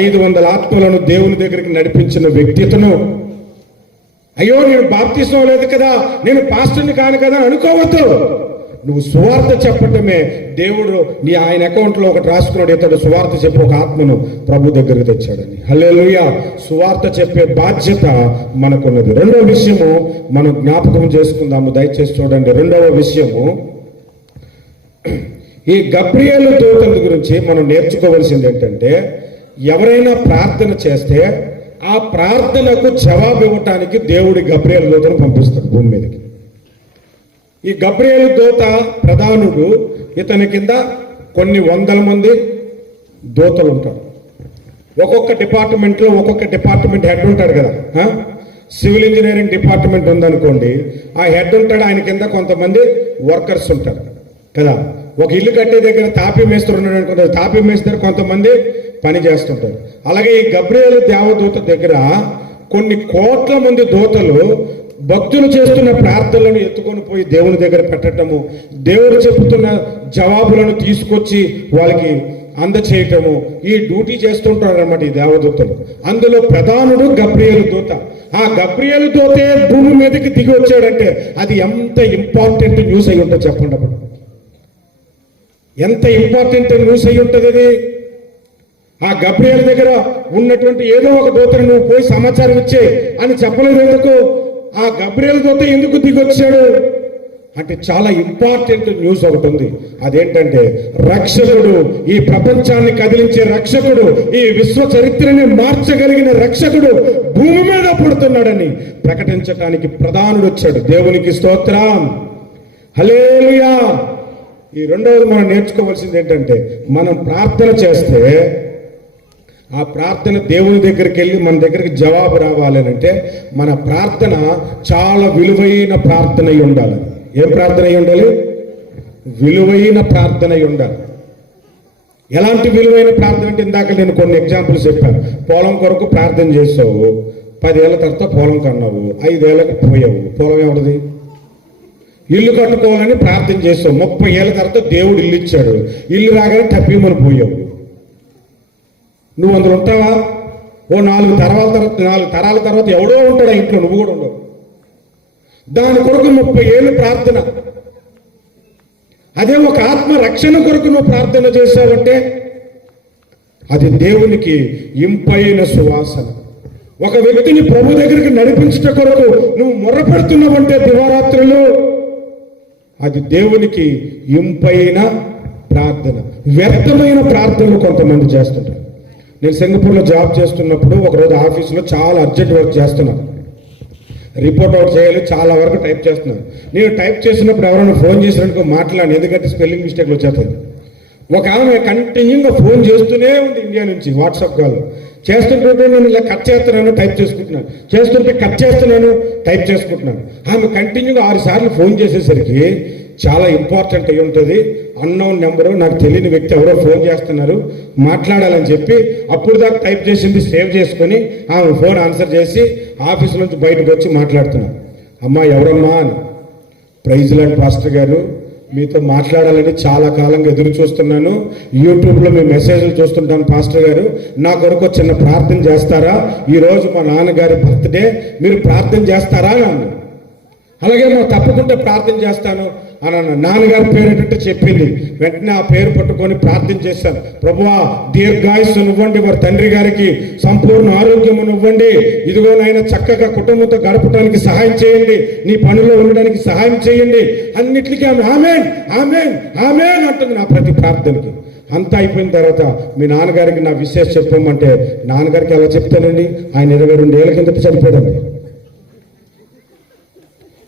500 ఆత్మలను దేవుని దగ్గరికి నడిపించిన వ్యక్తిత్వను. అయ్యో నేను బాప్తిస్మం లేదు కదా, నేను పాస్టర్ని కాను కదా అనుకోవద్దు. నువ్వు సువార్త చెప్పటమే దేవుడు ఆయన అకౌంట్లో ఒకటి రాసుకున్నాడు, ఇతడు సువార్త చెప్పి ఒక ఆత్మను ప్రభు దగ్గరికి తెచ్చాడని. హల్లెలూయా. సువార్త చెప్పే బాధ్యత మనకున్నది. రెండవ విషయము మనం జ్ఞాపకం చేసుకుందాము, దయచేసి చూడండి. రెండవ విషయము, ఈ గబ్రియేలు దూతల గురించి మనం నేర్చుకోవాల్సింది ఏంటంటే, ఎవరైనా ప్రార్థన చేస్తే ఆ ప్రార్థనకు జవాబు ఇవ్వటానికి దేవుడి గబ్రియేలు దూతను పంపిస్తాడు భూమి మీదకి. ఈ గబ్రియేలు దూత ప్రధానుడు, ఇతని కింద కొన్ని 100 మంది దూతలు ఉంటారు. ఒక్కొక్క డిపార్ట్మెంట్ హెడ్ ఉంటాడు కదా. సివిల్ ఇంజనీరింగ్ డిపార్ట్మెంట్ ఉందనుకోండి, ఆ హెడ్ ఉంటాడు, ఆయన కింద కొంతమంది వర్కర్స్ ఉంటారు కదా. ఒక ఇల్లు కట్టే దగ్గర తాపీ మేస్త్రి ఉన్నాడు అనుకుంటే, తాపీ మేస్త్రి కొంతమంది పని చేస్తుంటారు. అలాగే ఈ గబ్రియేలు దేవదూత దగ్గర కొన్ని కోట్ల మంది దూతలు భక్తులు చేస్తున్న ప్రార్థనలను ఎత్తుకొని పోయి దేవుని దగ్గర పెట్టడము, దేవుడు చెబుతున్న జవాబులను తీసుకొచ్చి వాళ్ళకి అందచేయటము, ఈ డ్యూటీ చేస్తుంటారు అన్నమాట ఈ దేవదూతలు. అందులో ప్రధానుడు గబ్రియేలు దూత. ఆ గబ్రియేలు దూతే భూమి మీదకి దిగి వచ్చాడంటే అది ఎంత ఇంపార్టెంట్ న్యూస్ అయి ఉంటుంది చెప్పండి. అప్పుడు ఎంత ఇంపార్టెంట్ న్యూస్ అయి ఉంటుంది అది. ఆ గబ్రియేలు దగ్గర ఉన్నటువంటి ఏదో ఒక దూతను నువ్వు పోయి సమాచారం ఇచ్చే అని చెప్పలేదు. ఎందుకు? ఆ గబ్రియేలు దూత ఎందుకు దిగొచ్చాడు అంటే చాలా ఇంపార్టెంట్ న్యూస్ ఒకటి ఉంది. అదేంటంటే రక్షకుడు, ఈ ప్రపంచాన్ని కదిలించే రక్షకుడు, ఈ విశ్వ చరిత్రని మార్చగలిగిన రక్షకుడు భూమి మీద పుడుతున్నాడని ప్రకటించడానికి ప్రధానుడు వచ్చాడు. దేవునికి స్తోత్రం, హల్లెలూయా. ఈ రెండవది మనం నేర్చుకోవాల్సింది ఏంటంటే, మనం ప్రార్థన చేస్తే ఆ ప్రార్థన దేవుని దగ్గరికి వెళ్ళి మన దగ్గరికి జవాబు రావాలి అంటే మన ప్రార్థన చాలా విలువైన ప్రార్థన అయి ఉండాలి. ఏం ప్రార్థన అయి ఉండాలి? విలువైన ప్రార్థన అయి ఉండాలి. ఎలాంటి విలువైన ప్రార్థన అంటే, ఇందాక నేను కొన్ని ఎగ్జాంపుల్స్ చెప్పాను. పొలం కొరకు ప్రార్థన చేసావు, 10 ఏళ్ల తర్వాత పొలం కన్నావు, 5 ఏళ్ళకి పోయావు, పొలం ఎవరిది? ఇల్లు కట్టుకోవాలని ప్రార్థన చేసావు, 30 ఏళ్ళ తర్వాత దేవుడు ఇల్లు ఇచ్చాడు, ఇల్లు రాగానే టప్పీమని పోయావు. నువ్వు అందులో ఉంటావా? ఓ 4 తరాల తర్వాత ఎవడో ఉంటాడు ఆ ఇంట్లో, నువ్వు కూడా ఉండవు. దాని కొరకు 30 ఏళ్ళు ప్రార్థన. అదే ఒక ఆత్మ రక్షణ కొరకు నువ్వు ప్రార్థన చేశావంటే అది దేవునికి ఇంపైన సువాసన. ఒక వ్యక్తిని ప్రభు దగ్గరికి నడిపించట కొరకు నువ్వు మొర్రపెడుతున్నావంటే దివారాత్రులు అది దేవునికి ఇంపైన ప్రార్థన. వ్యర్థమైన ప్రార్థనలు కొంతమంది చేస్తుంటారు. నేను సింగపూర్లో జాబ్ చేస్తున్నప్పుడు ఒకరోజు ఆఫీసులో చాలా అర్జెంట్ వర్క్ చేస్తున్నాను. రిపోర్ట్ అవుట్ చేయాలి, చాలా వరకు టైప్ చేస్తున్నాను. నేను టైప్ చేసినప్పుడు ఎవరైనా ఫోన్ చేసినట్టు మాట్లాడి, ఎందుకంటే స్పెల్లింగ్ మిస్టేక్లు వచ్చేస్తుంది. ఒక ఆమె కంటిన్యూగా ఫోన్ చేస్తూనే ఉంది ఇండియా నుంచి, వాట్సాప్ కాల్ చేస్తుంటే నేను ఇలా కట్ చేస్తున్నాను, టైప్ చేసుకుంటున్నాను, చేస్తుంటే కట్ చేస్తున్నాను, టైప్ చేసుకుంటున్నాను. ఆమె కంటిన్యూగా 6 సార్లు ఫోన్ చేసేసరికి చాలా ఇంపార్టెంట్ అయి ఉంటుంది. అన్నోన్ నెంబరు, నాకు తెలియని వ్యక్తి ఎవరో ఫోన్ చేస్తున్నారు, మాట్లాడాలని చెప్పి అప్పుడు దాకా టైప్ చేసింది సేవ్ చేసుకొని ఆమె ఫోన్ ఆన్సర్ చేసి ఆఫీస్ నుంచి బయటకు వచ్చి మాట్లాడుతున్నాను. అమ్మా ఎవరమ్మా అని. ప్రైజ్ లార్డ్ పాస్టర్ గారు, మీతో మాట్లాడాలని చాలా కాలంగా ఎదురు చూస్తున్నాను. యూట్యూబ్లో మీ మెసేజ్లు చూస్తుంటాను పాస్టర్ గారు, నా కొరకు చిన్న ప్రార్థన చేస్తారా? ఈరోజు మా నాన్నగారి బర్త్డే, మీరు ప్రార్థన చేస్తారా అని అన్నాను. అలాగే మా తప్పకుండా ప్రార్థన చేస్తాను అని అన్నాను. నాన్నగారి పేరు ఏంటంటే చెప్పింది. వెంటనే ఆ పేరు పట్టుకొని ప్రార్థన చేశాను. ప్రభువా, దీర్ఘాయుస్సు ఇవ్వండి, వారి తండ్రి గారికి సంపూర్ణ ఆరోగ్యము ఇవ్వండి, ఇదిగో నాయన చక్కగా కుటుంబంతో గడపడానికి సహాయం చేయండి, నీ పనిలో ఉండడానికి సహాయం చేయండి. అన్నిటికీ ఆమె ఆమేన్ ఆమేన్ ఆమేన్ అంటుంది నా ప్రతి ప్రార్థనకి. అంతా అయిపోయిన తర్వాత మీ నాన్నగారికి నా విశేష చెప్పమంటే, నాన్నగారికి ఎలా చెప్తానండి? ఆయన 22 ఏళ్ల కిందట చనిపోయాడండి.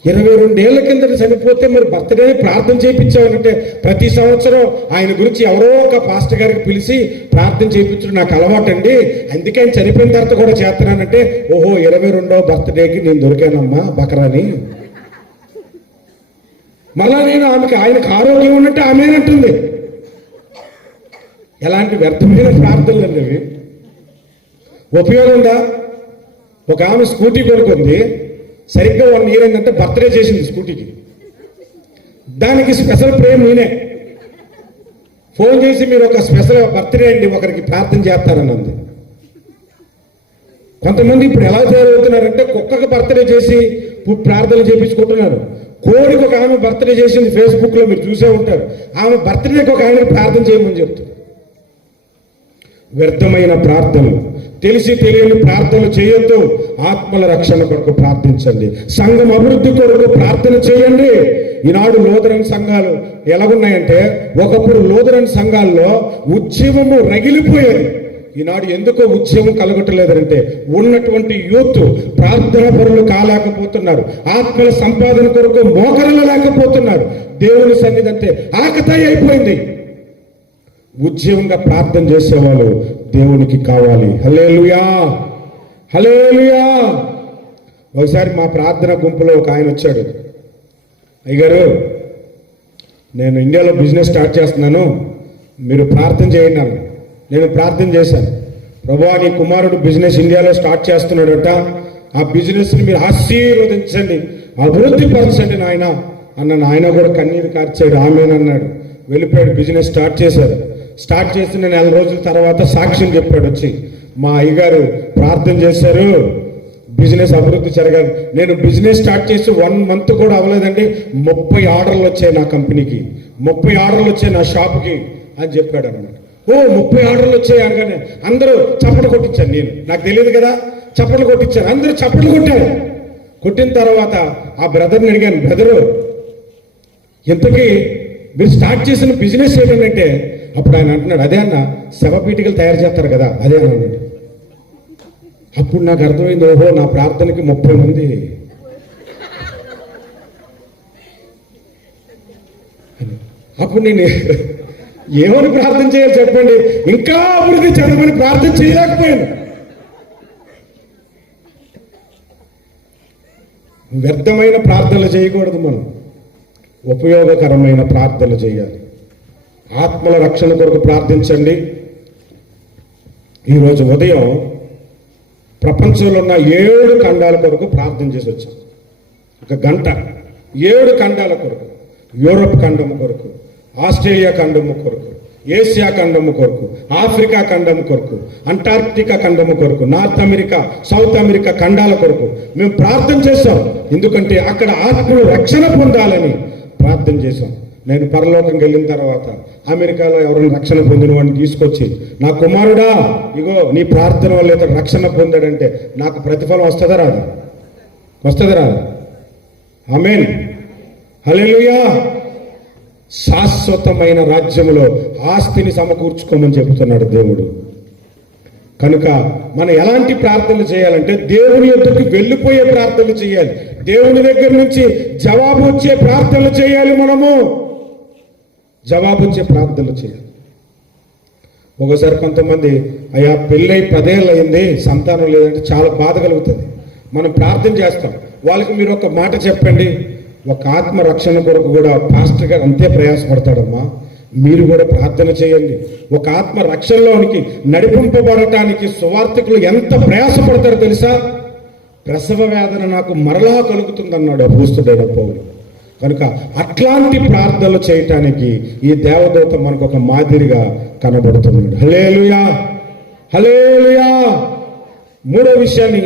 22 ఏళ్ల కిందట చనిపోతే మరి బర్త్డే ప్రార్థన చేయించామంటే, ప్రతి సంవత్సరం ఆయన గురించి ఎవరో ఒక పాస్టర్ గారికి పిలిచి ప్రార్థన చేయించడం నాకు అలవాటండి, అందుకే ఆయన చనిపోయిన తర్వాత కూడా చేస్తున్నానంటే, ఓహో 22వ బర్త్డేకి నేను దొరికానమ్మా బకరాని. మళ్ళా నేను ఆయనకు ఆరోగ్యం ఉన్నట్టు ఆమెనంటుంది. ఎలాంటి వ్యర్థమైన ప్రార్థనలు అండి అవి. ఉపయోగం ఉందా? ఒక ఆమె స్కూటీ కొనుక్కుంది, సరిగ్గా 1 ఇయర్ ఏంటంటే బర్త్డే చేసింది స్కూటీకి. దానికి స్పెషల్ ప్రేమ్ నేనే ఫోన్ చేసి, మీరు ఒక స్పెషల్ బర్త్డే అండి ఒకరికి ప్రార్థన చేస్తారని అంది. కొంతమంది ఇప్పుడు ఎలా తయారవుతున్నారంటే, కుక్కకి బర్త్డే చేసి ప్రార్థనలు చేయించుకుంటున్నారు. కోడికి ఒక ఆమె బర్త్డే చేసింది, ఫేస్బుక్లో మీరు చూసే ఉంటారు. ఆమె బర్త్డేకి ఒక ఆయనకి ప్రార్థన చేయమని చెప్తుంది. వ్యర్థమైన ప్రార్థనలు, తెలిసి తెలియని ప్రార్థనలు చేయొద్దు. ఆత్మల రక్షణ కొరకు ప్రార్థించండి, సంఘం అభివృద్ధి కొరకు ప్రార్థన చేయండి. ఈనాడు లూథరన్ సంఘాలు ఎలాగున్నాయంటే, ఒకప్పుడు లూథరన్ సంఘాల్లో ఉద్యమము రగిలిపోయేది. ఈనాడు ఎందుకో ఉద్యమం కలగటలేదంటే, ఉన్నటువంటి యూత్ ప్రార్థన పరులు కాలేకపోతున్నారు, ఆత్మల సంపాదన కొరకు మోకరలు లేకపోతున్నారు. దేవుని సన్నిధి అంటే ఆకతాయి అయిపోయింది. ఉద్యమంగా ప్రార్థన చేసేవాళ్ళు దేవునికి కావాలి. హల్లెలూయా హల్లెలూయా. ఒకసారి మా ప్రార్థన గుంపులో ఒక ఆయన వచ్చాడు. అయ్యగారు, నేను ఇండియాలో బిజినెస్ స్టార్ట్ చేస్తున్నాను, మీరు ప్రార్థన చేయండి అన్న. నేను ప్రార్థన చేశాను. ప్రభువా, నీ కుమారుడు బిజినెస్ ఇండియాలో స్టార్ట్ చేస్తున్నాడట, ఆ బిజినెస్ని మీరు ఆశీర్వదించండి, అభివృద్ధి పరచండి నాయన అన్న. ఆయన కూడా కన్నీరు కార్చాడు, ఆమెనన్నాడు. వెళ్ళిపోయాడు. బిజినెస్ స్టార్ట్ చేశారు. స్టార్ట్ చేసిన 4 రోజుల తర్వాత సాక్ష్యం చెప్పాడు వచ్చి, మా అయ్యగారు ప్రార్థన చేశారు, బిజినెస్ అభివృద్ధి జరగాలి. నేను బిజినెస్ స్టార్ట్ చేసి 1 మంత్ కూడా అవ్వలేదండి, 30 ఆర్డర్లు వచ్చాయి నా కంపెనీకి, 30 ఆర్డర్లు వచ్చాయి నా షాప్కి అని చెప్పాడు అన్నమాట. ఓ 30 ఆర్డర్లు వచ్చాయి అనగానే అందరూ చప్పట్లు కొట్టించాను. నాకు తెలియదు కదా, చప్పట్లు కొట్టించాను. అందరూ చప్పట్లు కొట్టారు. కొట్టిన తర్వాత ఆ బ్రదర్ని అడిగాను, బ్రదరు ఇంతకీ మీరు స్టార్ట్ చేసిన బిజినెస్ ఏంటంటే, అప్పుడు ఆయన అంటున్నాడు, అదే అన్న శవపీఠికలు తయారు చేస్తారు కదా అదే అన్నాడు. అప్పుడు నాకు అర్థమైంది, ఓహో నా ప్రార్థనకి 30 మంది. అప్పుడు నేను ఏమని ప్రార్థన చేయాలి చెప్పండి, ఇంకా అభివృద్ధి చెందమని ప్రార్థన చేయలేకపోయాను. వ్యర్థమైన ప్రార్థనలు చేయకూడదు, మనం ఉపయోగకరమైన ప్రార్థనలు చేయాలి. ఆత్మల రక్షణ కొరకు ప్రార్థించండి. ఈరోజు ఉదయం ప్రపంచంలో ఉన్న 7 ఖండాల కొరకు ప్రార్థన చేసి వచ్చాం. 1 గంట 7 ఖండాల కొరకు, యూరోప్ ఖండము కొరకు, ఆస్ట్రేలియా ఖండము కొరకు, ఏషియా ఖండము కొరకు, ఆఫ్రికా ఖండము కొరకు, అంటార్క్టికా ఖండము కొరకు, నార్త్ అమెరికా, సౌత్ అమెరికా ఖండాల కొరకు మేము ప్రార్థన చేశాం. ఎందుకంటే అక్కడ ఆత్మలు రక్షణ పొందాలని ప్రార్థన చేశాం. నేను పరలోకంకి వెళ్ళిన తర్వాత అమెరికాలో ఎవరైనా రక్షణ పొందిన వాడిని తీసుకొచ్చి, నా కుమారుడా ఇగో నీ ప్రార్థన వల్ల ఇతడు రక్షణ పొందాడంటే నాకు ప్రతిఫలం వస్తుందా రాదా? వస్తుందా రాదా? ఆమేన్, హల్లెలూయా. శాశ్వతమైన రాజ్యములో ఆస్తిని సమకూర్చుకోమని చెబుతున్నాడు దేవుడు. కనుక మనం ఎలాంటి ప్రార్థనలు చేయాలంటే దేవుని యొద్దకు వెళ్ళిపోయే ప్రార్థనలు చేయాలి. దేవుని దగ్గర నుంచి జవాబు వచ్చే ప్రార్థనలు చేయాలి. మనము జవాబు వచ్చే ప్రార్థనలు చేయాలి. ఒకసారి కొంతమంది అయ్యా పెళ్ళై 10 ఏళ్ళు అయింది, సంతానం లేదంటే చాలా బాధ కలుగుతుంది. మనం ప్రార్థన చేస్తాం. వాళ్ళకి మీరు ఒక మాట చెప్పండి, ఒక ఆత్మ రక్షణ కొరకు కూడా పాస్టర్ గారు అంతే ప్రయాసపడతాడమ్మా, మీరు కూడా ప్రార్థన చేయండి. ఒక ఆత్మ రక్షణలోనికి నడిపింపబడటానికి సువార్థికులు ఎంత ప్రయాసపడతారో తెలుసా? ప్రసవ వేదన నాకు మరలా కలుగుతుందన్నాడు అపోస్తలుడైన పౌలు. కనుక అట్లాంటి ప్రార్థనలు చేయటానికి ఈ దేవదూత మనకు ఒక మాదిరిగా కనబడుతున్నాడు. హల్లెలూయా, హల్లెలూయా. 3వ విషయాన్ని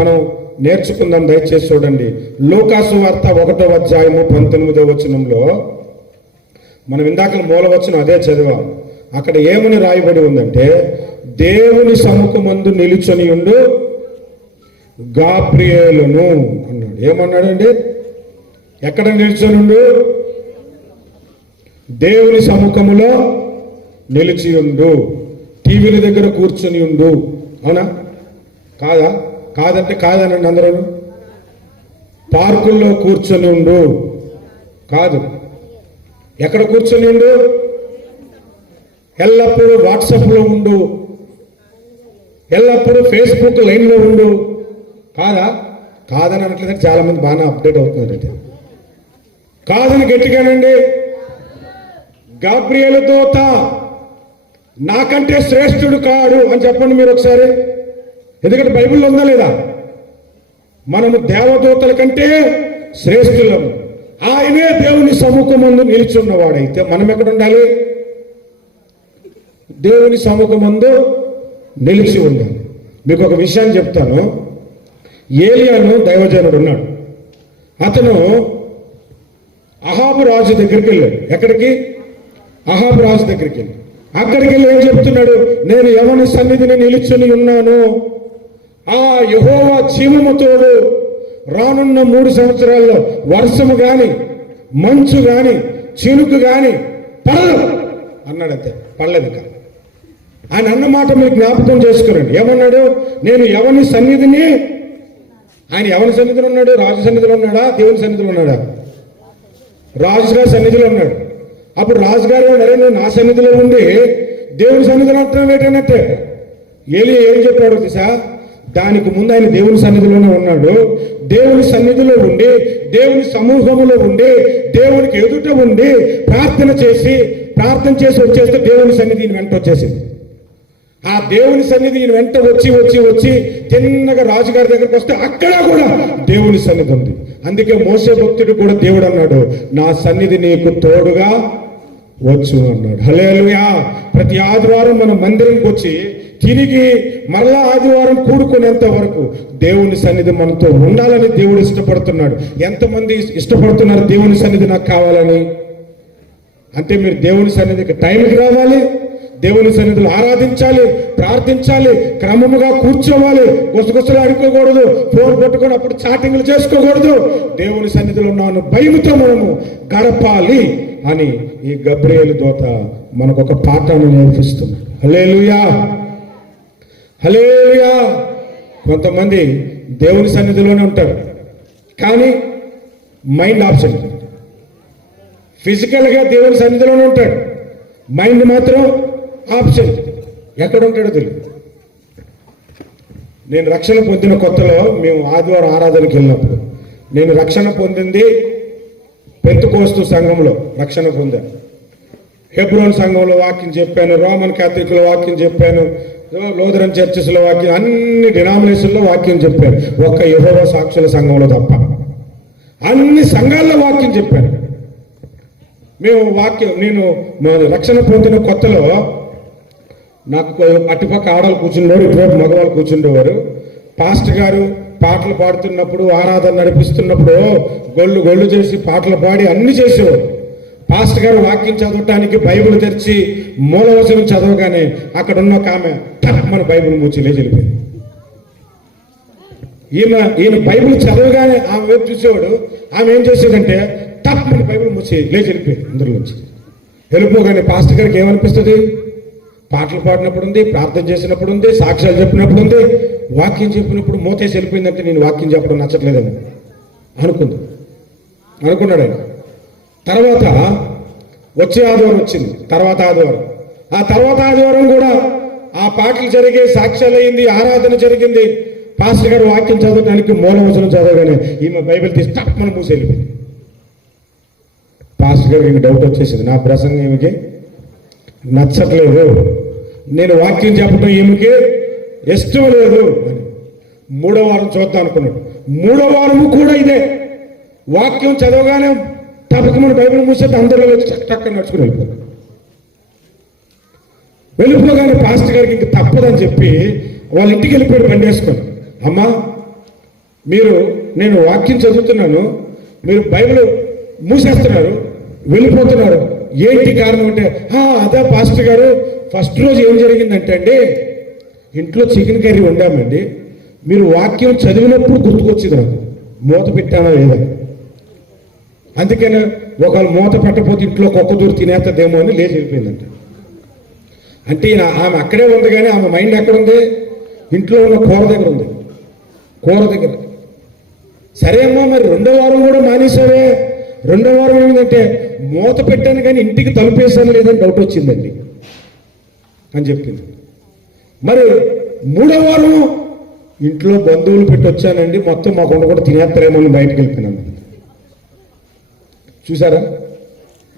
మనం నేర్చుకుందాం, దయచేసి చూడండి. లూకాసు వార్త 1వ అధ్యాయము 19వ వచనంలో మనం ఇందాక మూలవచనం అదే చదివాం. అక్కడ ఏమని రాయబడి ఉందంటే, దేవుని సముఖమందు నిలుచొని ఉండు గాబ్రియేలును అన్నాడు. ఏమన్నాడండి? ఎక్కడ నిలుచొని ఉండు? దేవుని సముఖములో నిలిచి ఉండు. టీవీల దగ్గర కూర్చొని ఉండు. అవునా కాదా? కాదంటే కాదనండి అందరూ. పార్కుల్లో కూర్చొని ఉండు కాదు. ఎక్కడ కూర్చొని ఉండు? ఎల్లప్పుడూ వాట్సాప్లో ఉండు, ఎల్లప్పుడూ ఫేస్బుక్ లైన్లో ఉండు కాదా? కాదని అనట్లేదంటే చాలా మంది బాగా అప్డేట్ అవుతున్నారంటే. కాదని గట్టిగానండి. గాబ్రియేలు దూత నాకంటే శ్రేష్ఠుడు కాడు అని చెప్పండి మీరు ఒకసారి. ఎందుకంటే బైబిల్లో ఉందా లేదా? మనము దేవదూతల కంటే శ్రేష్ఠులము. ఆయనే దేవుని సముఖమందు నిలిచున్నవాడైతే మనం ఎక్కడ ఉండాలి? దేవుని సముఖమందు నిలిచి ఉండాలి. మీకు ఒక విషయాన్ని చెప్తాను. ఏలియాను దైవజనుడు ఉన్నాడు. అతను అహాబు రాజు దగ్గరికి వెళ్ళాడు. ఎక్కడికి? అహాబు రాజు దగ్గరికి వెళ్ళి అక్కడికి వెళ్ళి ఏం చెప్తున్నాడు? నేను ఎవరి సన్నిధిని నిలుచుని ఉన్నాను, ఆ యెహోవా జీవముతోడు రానున్న 3 సంవత్సరాల్లో వర్షము గాని మంచు గాని చినుకు గాని పడదు అన్నాడంతే. పడలేదు. ఇంకా ఆయన అన్నమాట మీరు జ్ఞాపకం చేసుకురండి. ఏమన్నాడు? నేను ఎవరి సన్నిధిని, ఆయన ఎవరి సన్నిధిలో ఉన్నాడు? రాజు సన్నిధిలో ఉన్నాడా? దేవుని సన్నిధిలో ఉన్నాడా? రాజుగారి సన్నిధిలో ఉన్నాడు. అప్పుడు రాజుగారు అరే నువ్వు నా సన్నిధిలో ఉండి దేవుని సన్నిధిలో ఉంటున్నావు ఏంటంటే, ఏలియా ఏం చెప్పాడు తెలుసా? దానికి ముందు ఆయన దేవుని సన్నిధిలోనే ఉన్నాడు. దేవుని సన్నిధిలో ఉండి, దేవుని సమూహంలో ఉండి, దేవునికి ఎదుట ఉండి ప్రార్థన చేసి వచ్చేస్తే దేవుని సన్నిధిని వెంట వచ్చేసింది. ఆ దేవుని సన్నిధి ఈయన వెంట వచ్చి వచ్చి వచ్చి తిన్నగా రాజుగారి దగ్గరికి వస్తే అక్కడ కూడా దేవుని సన్నిధి ఉంది. అందుకే మోసే భక్తుడు కూడా దేవుడు అన్నాడు, నా సన్నిధి నీకు తోడుగా వచ్చు అన్నాడు. హల్లెలూయా. ప్రతి ఆదివారం మనం మందిరంకి వచ్చి తిరిగి మరలా ఆదివారం కూడుకునేంత వరకు దేవుని సన్నిధి మనతో ఉండాలని దేవుడు ఇష్టపడుతున్నాడు. ఎంతమంది ఇష్టపడుతున్నారు దేవుని సన్నిధి నాకు కావాలని? అంటే మీరు దేవుని సన్నిధికి టైంకి రావాలి, దేవుని సన్నిధిలో ఆరాధించాలి, ప్రార్థించాలి, క్రమముగా కూర్చోవాలి, గుసగుసలు అడుక్కోకూడదు, ఫోన్ పట్టుకొని అప్పుడు చాటింగ్లు చేసుకోకూడదు. దేవుని సన్నిధిలో ఉన్నాను భయముతో మనము గడపాలి అని ఈ గబ్రియేలు దూత మనకు ఒక పాఠాన్ని నేర్పిస్తుంది. హల్లెలూయా, హల్లెలూయా. కొంతమంది దేవుని సన్నిధిలోనే ఉంటారు కానీ మైండ్ ఆబ్సెంట్. ఫిజికల్గా దేవుని సన్నిధిలోనే ఉంటాడు, మైండ్ మాత్రం ఆబ్సెంట్. ఎక్కడ ఉంటాడో తెలియదు. నేను రక్షణ పొందిన కొత్తలో మేము ఆదివారం ఆరాధనకి వెళ్ళినప్పుడు నేను రక్షణ పొందింది పెంతెకోస్తు సంఘంలో రక్షణ పొందాను. హెబ్రోన్ సంఘంలో వాక్యం చెప్పాను, రోమన్ క్యాథలిక్లో వాక్యం చెప్పాను, లూథరన్ చర్చెస్లో వాక్యం, అన్ని డినామినేషన్లో వాక్యం చెప్పాను. ఒక్క యెహోవా సాక్షుల సంఘంలో తప్ప అన్ని సంఘాల్లో వాక్యం చెప్పాను. నేను రక్షణ పొందిన కొత్తలో నాకు అటుపక్క ఆడలు కూర్చుండేవారు, ఇటువైపు మగవాళ్ళు కూర్చుండేవారు. పాస్టర్ గారు పాటలు పాడుతున్నప్పుడు, ఆరాధన నడిపిస్తున్నప్పుడు గొళ్ళు చేసి పాటలు పాడి అన్ని చేసేవారు. పాస్టర్ గారు వాక్యం చదవటానికి బైబిల్ తెరిచి మూలవచనం చదవగానే అక్కడ ఉన్న ఒక ఆమె మన బైబిల్ మూచి లేచిపోయింది. ఈయన బైబిల్ చదవగానే ఆమె వైపు చూసేవాడు. ఆమె ఏం చేసేదంటే మన బైబిల్ మూచి లేచిపోయింది. అందరి నుంచి వెళ్ళిపోగానే పాస్టర్ గారికి ఏమనిపిస్తుంది? పాటలు పాడినప్పుడు ఉంది, ప్రార్థన చేసినప్పుడు ఉంది, సాక్ష్యాలు చెప్పినప్పుడు ఉంది, వాక్యం చెప్పినప్పుడు మోతేసి వెళ్ళిపోయిందంటే నేను వాక్యం చెప్పడం నచ్చట్లేదని అనుకున్నాడు ఆయన. తర్వాత వచ్చే ఆదివారం వచ్చింది, తర్వాత ఆదివారం కూడా ఆ పాటలు జరిగే, సాక్ష్యాలు అయింది, ఆరాధన జరిగింది. పాస్టర్ గారు వాక్యం చదవడానికి మూలవచనం చదవగానే ఈమె బైబిల్ తీసి మనం మూసి వెళ్ళిపోయింది. పాస్టర్ గారికి డౌట్ వచ్చేసింది, నా ప్రసంగం ఈమెకి నచ్చట్లేదు, నేను వాక్యం చెప్పడం ఈమెకి ఇష్టం లేదు అని. 3వ వారం చూద్దాం అనుకున్నాడు. 3వ వారము కూడా ఇదే. వాక్యం చదవగానే తప్పకమని బైబిల్ మూసేది, అందరిలో వచ్చి చక్కగా నడుచుకుని వెళ్ళిపోగానే పాస్టర్ గారికి ఇంక తప్పదని చెప్పి వాళ్ళ ఇంటికి వెళ్ళిపోయాడు బండి వేసుకొని. అమ్మా, నేను వాక్యం చదువుతున్నాను, మీరు బైబిల్ మూసేస్తున్నారు, వెళ్ళిపోతున్నారు, ఏంటి కారణం అంటే, అదే పాస్టర్ గారు ఫస్ట్ రోజు ఏం జరిగిందంటే అండి, ఇంట్లో చికెన్ కర్రీ వండామండి, మీరు వాక్యం చదివినప్పుడు గుర్తుకొచ్చింది నాకు, మూత పెట్టానా లేదా, అందుకని ఒకవేళ మూత పెట్టకపోతే ఇంట్లో కుక్క దూరి తినేస్తదేమో అని లేచి వెళ్ళిపోయిందంట. అంటే ఆమె అక్కడే ఉంది కానీ ఆమె మైండ్ ఎక్కడ ఉంది? ఇంట్లో ఉన్న కూర దగ్గర. సరే అమ్మా, మరి 2వ వారం కూడా మానేశారే. 2వ వారం ఏమిటంటే మూత పెట్టాను కానీ ఇంటికి తలుపేశాను లేదని డౌట్ వచ్చిందండి అని చెప్పింది. మరి 3వ వారం ఇంట్లో బంధువులు పెట్టి వచ్చానండి, మొత్తం మాకుండా కూడా తినేస్తారేమో అని బయటకు వెళ్ళిపోయినాను. చూసారా?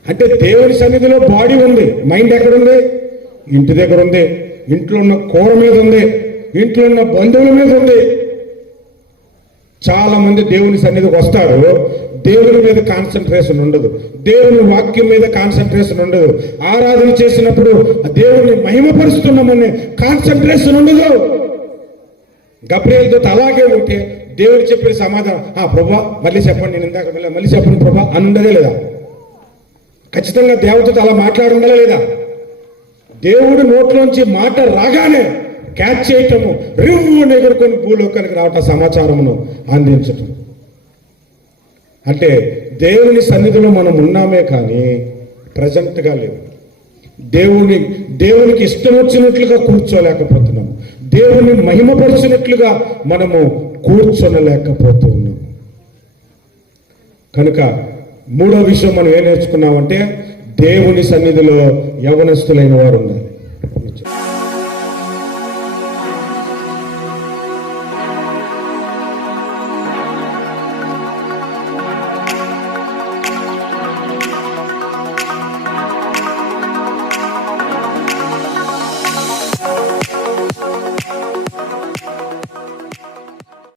అంటే దేవుని సన్నిధిలో బాడీ ఉంది, మైండ్ ఎక్కడుంది? ఇంటి దగ్గర ఉంది, ఇంట్లో ఉన్న కూర మీద ఉంది, ఇంట్లో ఉన్న బంధువుల మీద ఉంది. చాలా మంది దేవుని సన్నిధికి వస్తారు, దేవుని మీద కాన్సన్ట్రేషన్ ఉండదు, దేవుని వాక్యం మీద కాన్సన్ట్రేషన్ ఉండదు, ఆరాధన చేసినప్పుడు దేవుని మహిమపరుస్తున్నామని కాన్సన్ట్రేషన్ ఉండదు. గబ్రియేలు దూత అలాగే ఉంటే దేవుడు చెప్పిన సమాధానం, ప్రభా మళ్ళీ చెప్పండి, నేను ఇందాక మళ్ళీ చెప్పండి ప్రభా అని ఉండదే లేదా? ఖచ్చితంగా దేవతతో అలా మాట్లాడుండాలా లేదా? దేవుడు నోట్లోంచి మాట రాగానే క్యాచ్ చేయటము, రివ్వుని ఎగురుకొని భూలోకానికి రావటం, సమాచారమును అందించటం. అంటే దేవుని సన్నిధిలో మనం ఉన్నామే కానీ ప్రజెంట్గా లేవు. దేవునికి ఇష్టం వచ్చినట్లుగా కూర్చోలేకపోతున్నాము, దేవుని మహిమపరిచినట్లుగా మనము కూర్చొనలేకపోతూ ఉన్నాము. కనుక 3వ విషయం మనం ఏం నేర్చుకున్నామంటే, దేవుని సన్నిధిలో యవనస్తులైన వారు ఉన్నారు.